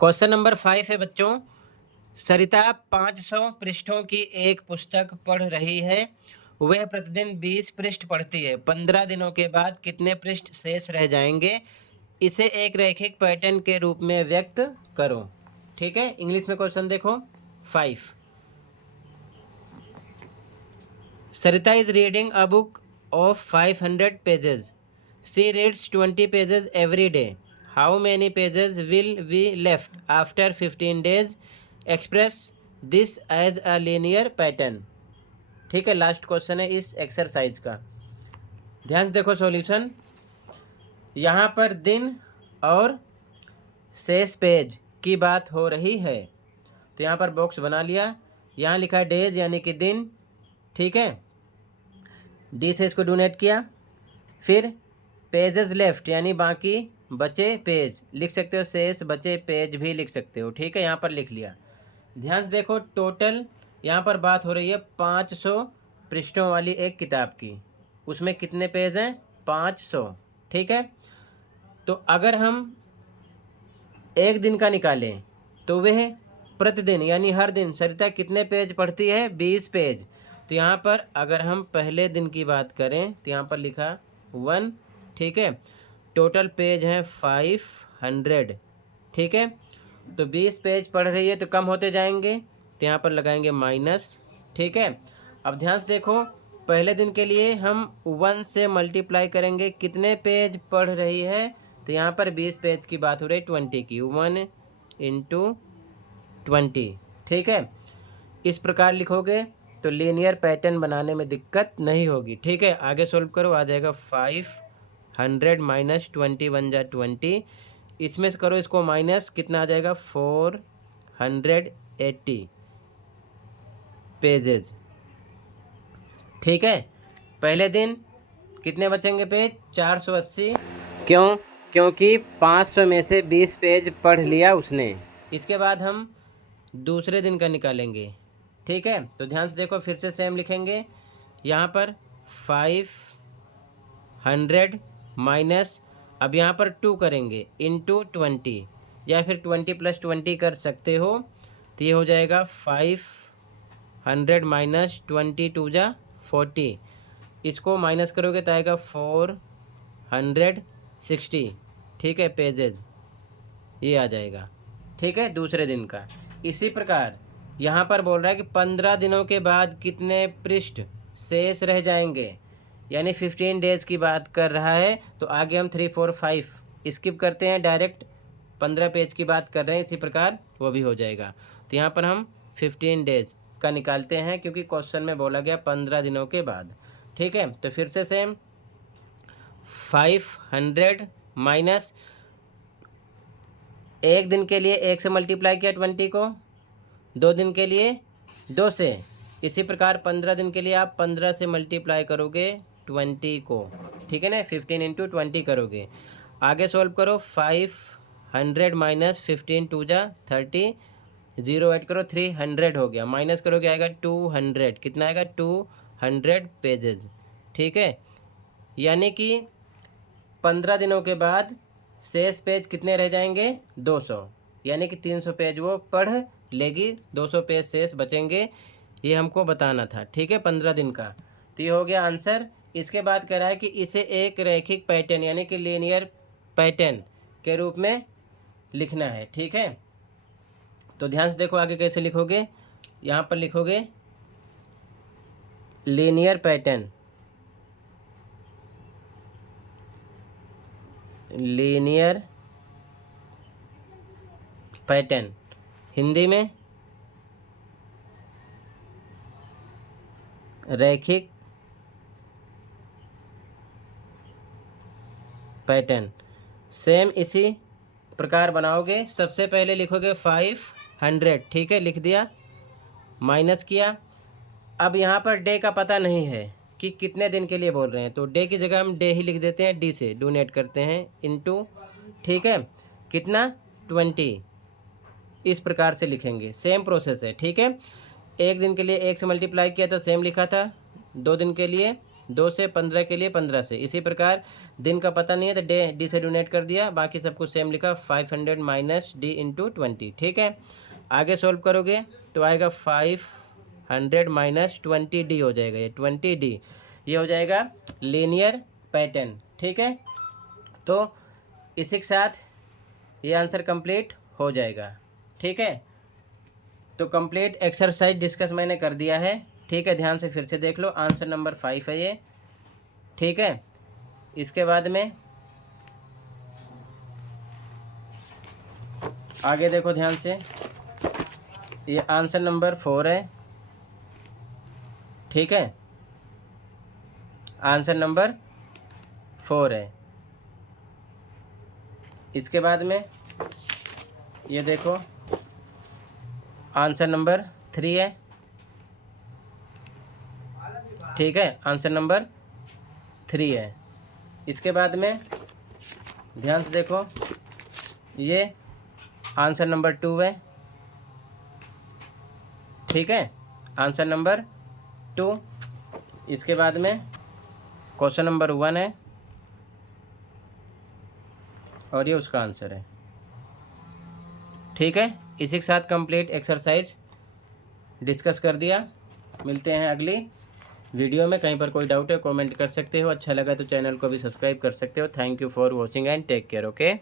Question number 5 है बच्चों। सरिता 500 पृष्ठों की एक पुस्तक पढ़ रही है। वह प्रतिदिन 20 पृष्ठ पढ़ती है। 15 दिनों के बाद कितने पृष्ठ शेष रह जाएंगे? इसे एक रैखिक पैटर्न के रूप में व्यक्त करो। ठीक है, इंग्लिश में क्वेश्चन देखो 5। Sarita is reading a book of 500 pages. She reads 20 pages every day. How many pages will be left after 15 days? Express this as a linear pattern. ठीक है, लास्ट क्वेश्चन है इस एक्सरसाइज का। ध्यान से देखो सॉल्यूशन। यहाँ पर दिन और शेष पेज की बात हो रही है, तो यहाँ पर बॉक्स बना लिया। यहाँ लिखा है डेज यानी कि दिन। ठीक है, डी से इसको डोनेट किया। फिर पेजेस लेफ्ट यानी बाकी बचे पेज लिख सकते हो, शेष बचे पेज भी लिख सकते हो। ठीक है, यहाँ पर लिख लिया। ध्यान से देखो, टोटल यहाँ पर बात हो रही है 500 पृष्ठों वाली एक किताब की। उसमें कितने पेज हैं? 500। ठीक है, तो अगर हम एक दिन का निकालें तो वह प्रतिदिन यानी हर दिन सरिता कितने पेज पढ़ती है? 20 पेज। तो यहाँ पर अगर हम पहले दिन की बात करें तो यहाँ पर लिखा 1। ठीक है, टोटल पेज हैं 500। ठीक है, तो 20 पेज पढ़ रही है तो कम होते जाएंगे, तो यहाँ पर लगाएंगे माइनस। ठीक है, अब ध्यान से देखो, पहले दिन के लिए हम 1 से मल्टीप्लाई करेंगे। कितने पेज पढ़ रही है? तो यहाँ पर 20 पेज की बात हो रही है 20 की। 1 × 20। ठीक है, इस प्रकार लिखोगे तो लीनियर पैटर्न बनाने में दिक्कत नहीं होगी। ठीक है, आगे सोल्व करो, आ जाएगा 500 माइनस 20 1 जा 20। इसमें से करो इसको माइनस, कितना आ जाएगा? 480 पेजेस। ठीक है, पहले दिन कितने बचेंगे पेज? 480। क्यों? क्योंकि 500 में से 20 पेज पढ़ लिया उसने। इसके बाद हम दूसरे दिन का निकालेंगे। ठीक है, तो ध्यान से देखो, फिर से सेम लिखेंगे। यहाँ पर 500 माइनस, अब यहाँ पर 2 करेंगे इंटू 20, या फिर 20 + 20 कर सकते हो। तो ये हो जाएगा 500 माइनस 20 2 जा 40। इसको माइनस करोगे तो आएगा 460। ठीक है, पेजेस ये आ जाएगा। ठीक है, दूसरे दिन का। इसी प्रकार यहाँ पर बोल रहा है कि 15 दिनों के बाद कितने पृष्ठ शेष रह जाएंगे, यानी 15 डेज की बात कर रहा है। तो आगे हम 3 4 5 स्किप करते हैं, डायरेक्ट 15 पेज की बात कर रहे हैं। इसी प्रकार वो भी हो जाएगा। तो यहाँ पर हम 15 डेज का निकालते हैं, क्योंकि क्वेश्चन में बोला गया 15 दिनों के बाद। ठीक है, तो फिर से सेम 500 माइनस, एक दिन के लिए 1 से मल्टीप्लाई किया 20 को, 2 दिन के लिए 2 से। इसी प्रकार 15 दिन के लिए आप 15 से मल्टीप्लाई करोगे 20 को। ठीक है ना, 15 × 20 करोगे। आगे सॉल्व करो, 500 माइनस 15 2 जा 30, 0 ऐड करो 300 हो गया। माइनस करोगे आएगा 200। कितना आएगा? 200 पेजेस। ठीक है, यानी कि 15 दिनों के बाद शेष पेज कितने रह जाएंगे? 200, यानी कि 300 पेज वो पढ़ लेगी, 200 पेज शेष बचेंगे। ये हमको बताना था। ठीक है, 15 दिन का। तो ये हो गया आंसर। इसके बाद कह रहा है कि इसे एक रैखिक पैटर्न यानी कि लीनियर पैटर्न के रूप में लिखना है। ठीक है, तो ध्यान से देखो आगे कैसे लिखोगे। यहाँ पर लिखोगे linear pattern, linear pattern Hindi में रैखिक पैटर्न। सेम इसी प्रकार बनाओगे। सबसे पहले लिखोगे 500। ठीक है, लिख दिया, माइनस किया। अब यहाँ पर डे का पता नहीं है कि कितने दिन के लिए बोल रहे हैं, तो डे की जगह हम डे ही लिख देते हैं, डी से डोनेट करते हैं इनटू। ठीक है, कितना? 20। इस प्रकार से लिखेंगे, सेम प्रोसेस है। ठीक है, एक दिन के लिए 1 से मल्टीप्लाई किया था, सेम लिखा था। 2 दिन के लिए 2 से 15 के लिए 15 से। इसी प्रकार दिन का पता नहीं है तो डी से डोनेट कर दिया, बाकी सब कुछ सेम लिखा, 500 माइनस डी इंटू 20। ठीक है, आगे सॉल्व करोगे तो आएगा 500 माइनस 20 डी हो जाएगा, ये 20 डी, ये हो जाएगा लीनियर पैटर्न। ठीक है, तो इसी के साथ ये आंसर कंप्लीट हो जाएगा। ठीक है, तो कंप्लीट एक्सरसाइज डिस्कस मैंने कर दिया है। ठीक है, ध्यान से फिर से देख लो, आंसर नंबर 5 है ये। ठीक है, इसके बाद में आगे देखो ध्यान से, ये आंसर नंबर 4 है। ठीक है, आंसर नंबर 4 है। इसके बाद में ये देखो आंसर नंबर 3 है। ठीक है, आंसर नंबर 3 है। इसके बाद में ध्यान से देखो, ये आंसर नंबर 2 है। ठीक है, आंसर नंबर 2। इसके बाद में क्वेश्चन नंबर 1 है और ये उसका आंसर है। ठीक है, इसी के साथ कंप्लीट एक्सरसाइज डिस्कस कर दिया। मिलते हैं अगली वीडियो में। कहीं पर कोई डाउट है कमेंट कर सकते हो, अच्छा लगा तो चैनल को भी सब्सक्राइब कर सकते हो। Thank you for watching and take care. Okay.